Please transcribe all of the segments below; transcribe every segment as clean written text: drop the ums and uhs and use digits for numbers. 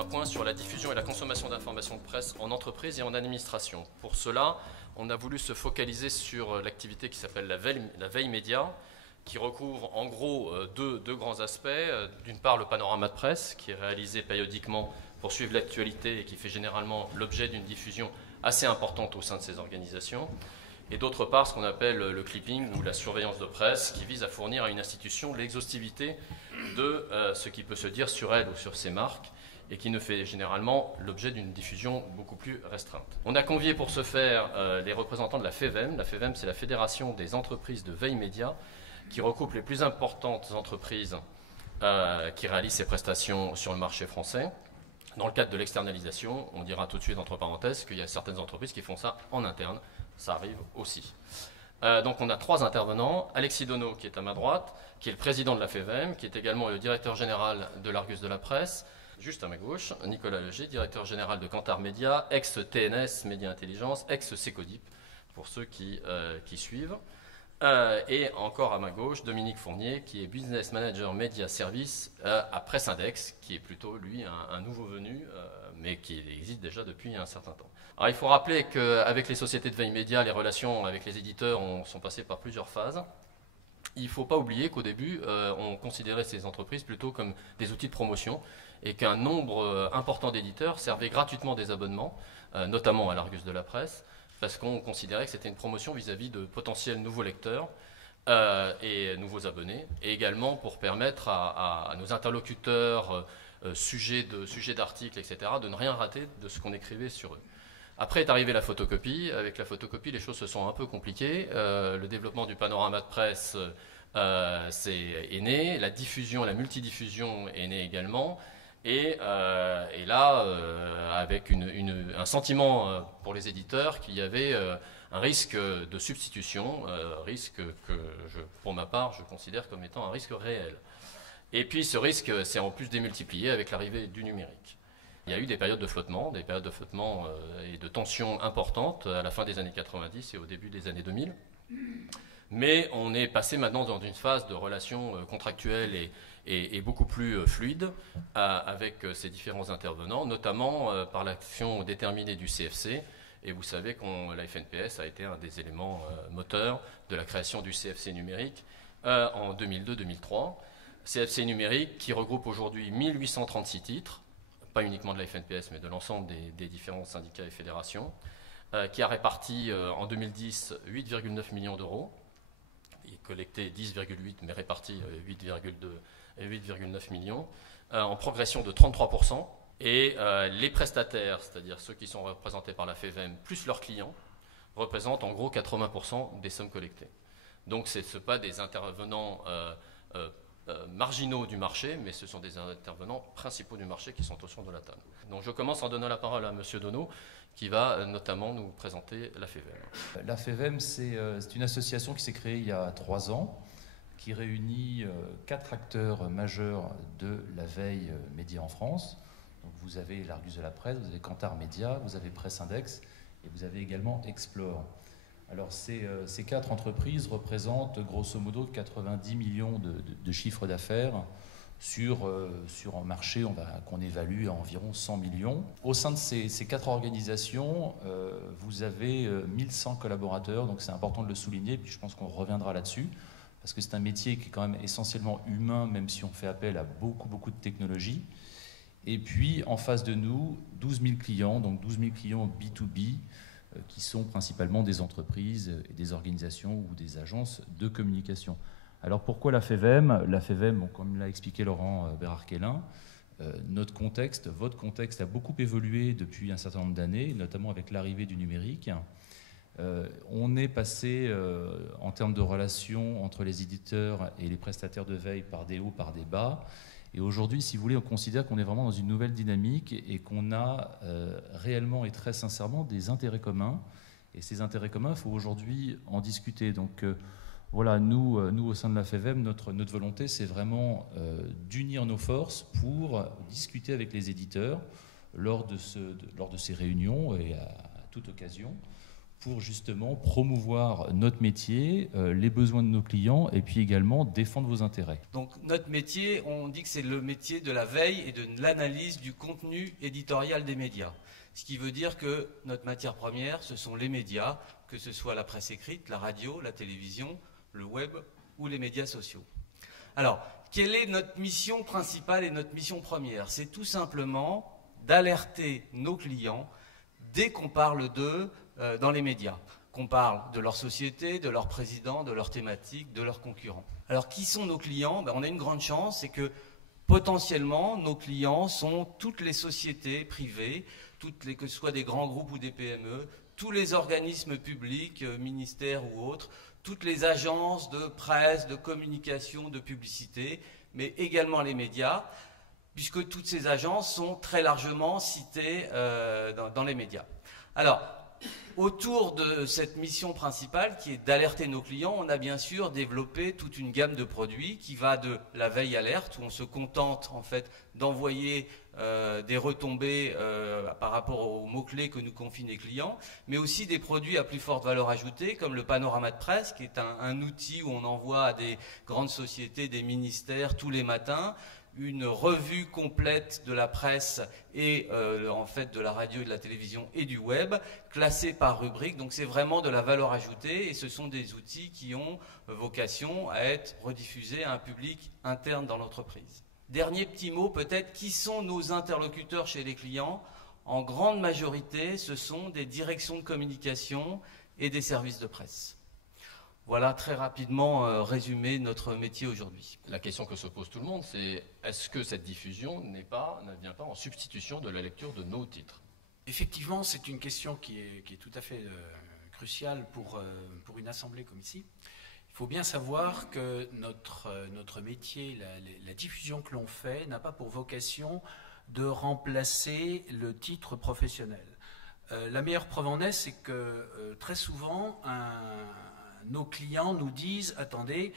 un point sur la diffusion et la consommation d'informations de presse en entreprise et en administration. Pour cela, on a voulu se focaliser sur l'activité qui s'appelle la veille média, qui recouvre en gros deux grands aspects. D'une part, le panorama de presse, qui est réalisé périodiquement pour suivre l'actualité et qui fait généralement l'objet d'une diffusion assez importante au sein de ces organisations. Et d'autre part, ce qu'on appelle le clipping ou la surveillance de presse, qui vise à fournir à une institution l'exhaustivité de ce qui peut se dire sur elle ou sur ses marques, et qui ne fait généralement l'objet d'une diffusion beaucoup plus restreinte. On a convié pour ce faire les représentants de la FEVEM. La FEVEM, c'est la Fédération des entreprises de veille média, qui regroupe les plus importantes entreprises qui réalisent ces prestations sur le marché français. Dans le cadre de l'externalisation, on dira tout de suite entre parenthèses qu'il y a certaines entreprises qui font ça en interne. Ça arrive aussi. Donc on a trois intervenants. Alexis Donneau, qui est à ma droite, qui est le président de la FEVEM, qui est également le directeur général de l'Argus de la presse. Juste à ma gauche, Nicolas Leger, directeur général de Kantar Media, ex-TNS Média Intelligence, ex-Secodip, pour ceux qui suivent. Et encore à ma gauche, Dominique Fournier, qui est Business Manager Media Service à Presse Index, qui est plutôt, lui, un nouveau venu, mais qui existe déjà depuis un certain temps. Alors, il faut rappeler qu'avec les sociétés de veille média, les relations avec les éditeurs sont passées par plusieurs phases. Il ne faut pas oublier qu'au début, on considérait ces entreprises plutôt comme des outils de promotion et qu'un nombre important d'éditeurs servaient gratuitement des abonnements, notamment à l'Argus de la presse, parce qu'on considérait que c'était une promotion vis-à-vis de potentiels nouveaux lecteurs et nouveaux abonnés, et également pour permettre à nos interlocuteurs, sujets d'articles, etc., de ne rien rater de ce qu'on écrivait sur eux. Après est arrivée la photocopie. Avec la photocopie, les choses se sont un peu compliquées. Le développement du panorama de presse est né, la diffusion, la multidiffusion est née également. Et là, avec un sentiment pour les éditeurs qu'il y avait un risque de substitution, risque que, pour ma part, je considère comme étant un risque réel. Et puis ce risque s'est en plus démultiplié avec l'arrivée du numérique. Il y a eu des périodes de flottement et de tensions importantes à la fin des années 90 et au début des années 2000. Mais on est passé maintenant dans une phase de relations contractuelles et beaucoup plus fluide avec ces différents intervenants, notamment par l'action déterminée du CFC. Et vous savez que la FNPS a été un des éléments moteurs de la création du CFC numérique en 2002-2003. CFC numérique qui regroupe aujourd'hui 1836 titres, pas uniquement de la FNPS, mais de l'ensemble des différents syndicats et fédérations, qui a réparti en 2010 8,9 millions d'euros, et collecté 10,8, mais réparti 8,2 et 8,9 millions, en progression de 33%. Et les prestataires, c'est-à-dire ceux qui sont représentés par la FEVEM, plus leurs clients, représentent en gros 80% des sommes collectées. Donc ce ne sont pas des intervenants marginaux du marché, mais ce sont des intervenants principaux du marché qui sont au centre de la table. Donc je commence en donnant la parole à M. Donneau, qui va notamment nous présenter la FEVEM. La FEVEM, c'est une association qui s'est créée il y a 3 ans, qui réunit 4 acteurs majeurs de la veille média en France. Donc vous avez l'Argus de la presse, vous avez Kantar Media, vous avez Presse Index et vous avez également Explore. Alors ces 4 entreprises représentent grosso modo 90 millions de chiffres d'affaires sur un marché qu'on évalue à environ 100 millions. Au sein de ces 4 organisations, vous avez 1100 collaborateurs, donc c'est important de le souligner, puis je pense qu'on reviendra là-dessus, parce que c'est un métier qui est quand même essentiellement humain, même si on fait appel à beaucoup de technologies. Et puis en face de nous, 12 000 clients, donc 12 000 clients B2B, qui sont principalement des entreprises et des organisations ou des agences de communication. Alors pourquoi la FEVEM ? La FEVEM, comme l'a expliqué Laurent Bérard-Kellin, notre contexte, votre contexte a beaucoup évolué depuis un certain nombre d'années, notamment avec l'arrivée du numérique. On est passé, en termes de relations entre les éditeurs et les prestataires de veille, par des hauts, par des bas. Et aujourd'hui, si vous voulez, on considère qu'on est vraiment dans une nouvelle dynamique et qu'on a réellement et très sincèrement des intérêts communs. Et ces intérêts communs, il faut aujourd'hui en discuter. Donc voilà, nous au sein de la FEVEM, notre volonté, c'est vraiment d'unir nos forces pour discuter avec les éditeurs lors de ces réunions et à toute occasion, pour justement promouvoir notre métier, les besoins de nos clients et puis également défendre vos intérêts. Donc notre métier, on dit que c'est le métier de la veille et de l'analyse du contenu éditorial des médias. Ce qui veut dire que notre matière première, ce sont les médias, que ce soit la presse écrite, la radio, la télévision, le web ou les médias sociaux. Alors, quelle est notre mission principale et notre mission première? C'est tout simplement d'alerter nos clients dès qu'on parle d'eux dans les médias, qu'on parle de leur société, de leur président, de leur thématique, de leurs concurrents. Alors, qui sont nos clients? On a une grande chance, c'est que potentiellement, nos clients sont toutes les sociétés privées, que ce soit des grands groupes ou des PME, tous les organismes publics, ministères ou autres, toutes les agences de presse, de communication, de publicité, mais également les médias, puisque toutes ces agences sont très largement citées dans les médias. Alors, autour de cette mission principale, qui est d'alerter nos clients, on a bien sûr développé toute une gamme de produits qui va de la veille alerte, où on se contente en fait d'envoyer des retombées par rapport aux mots-clés que nous confient les clients, mais aussi des produits à plus forte valeur ajoutée, comme le panorama de presse, qui est un outil où on envoie à des grandes sociétés, des ministères, tous les matins, une revue complète de la presse et en fait de la radio et de la télévision et du web, classée par rubrique. Donc c'est vraiment de la valeur ajoutée et ce sont des outils qui ont vocation à être rediffusés à un public interne dans l'entreprise. Dernier petit mot peut-être, qui sont nos interlocuteurs chez les clients? En grande majorité, ce sont des directions de communication et des services de presse. Voilà très rapidement résumé notre métier aujourd'hui. La question que se pose tout le monde, c'est est-ce que cette diffusion ne vient pas en substitution de la lecture de nos titres? Effectivement, c'est une question qui est tout à fait cruciale pour une assemblée comme ici. Il faut bien savoir que notre métier, la diffusion que l'on fait, n'a pas pour vocation de remplacer le titre professionnel. La meilleure preuve en est, c'est que très souvent, nos clients nous disent « Attendez,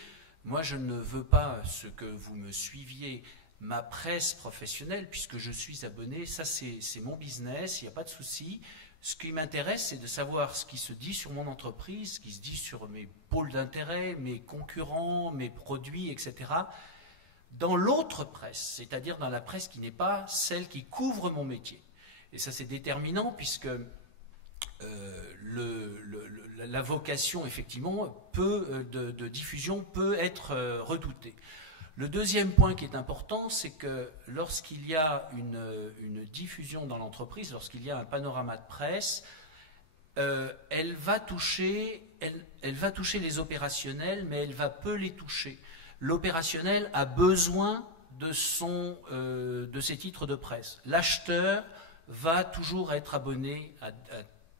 moi je ne veux pas ce que vous me suiviez ma presse professionnelle, puisque je suis abonné, ça c'est mon business, il n'y a pas de souci. Ce qui m'intéresse, c'est de savoir ce qui se dit sur mon entreprise, ce qui se dit sur mes pôles d'intérêt, mes concurrents, mes produits, etc. dans l'autre presse, c'est-à-dire dans la presse qui n'est pas celle qui couvre mon métier. » Et ça c'est déterminant, puisque la vocation, effectivement, de diffusion peut être redoutée. Le deuxième point qui est important, c'est que lorsqu'il y a une diffusion dans l'entreprise, lorsqu'il y a un panorama de presse, elle va toucher les opérationnels, mais elle va peu les toucher. L'opérationnel a besoin de ses titres de presse. L'acheteur va toujours être abonné à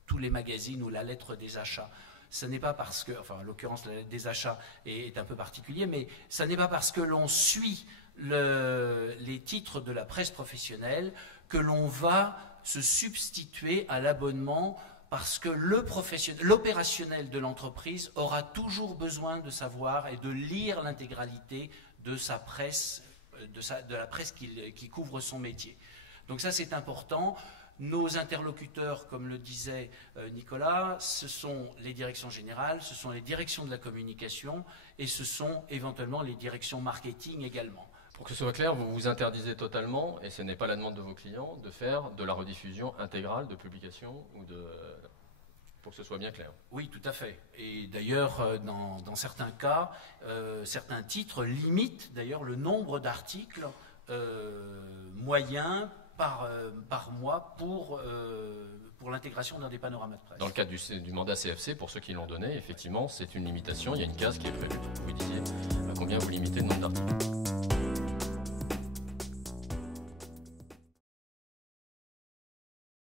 tous les magazines ou la lettre des achats. Ce n'est pas parce que, enfin en l'occurrence la lettre des achats est un peu particulier, mais ce n'est pas parce que l'on suit les titres de la presse professionnelle que l'on va se substituer à l'abonnement, parce que l'opérationnel de l'entreprise aura toujours besoin de savoir et de lire l'intégralité de sa presse, de la presse qui couvre son métier. Donc ça c'est important. Nos interlocuteurs, comme le disait Nicolas, ce sont les directions générales, ce sont les directions de la communication et ce sont éventuellement les directions marketing également. Pour que ce soit clair, vous vous interdisez totalement, et ce n'est pas la demande de vos clients, de faire de la rediffusion intégrale de publications ou pour que ce soit bien clair. Oui, tout à fait. Et d'ailleurs, dans certains cas, certains titres limitent d'ailleurs le nombre d'articles moyens par mois pour l'intégration dans des panoramas de presse. Dans le cadre du mandat CFC, pour ceux qui l'ont donné, effectivement, c'est une limitation. Il y a une case qui est prévue. Vous disiez à combien vous limitez le nombre d'articles.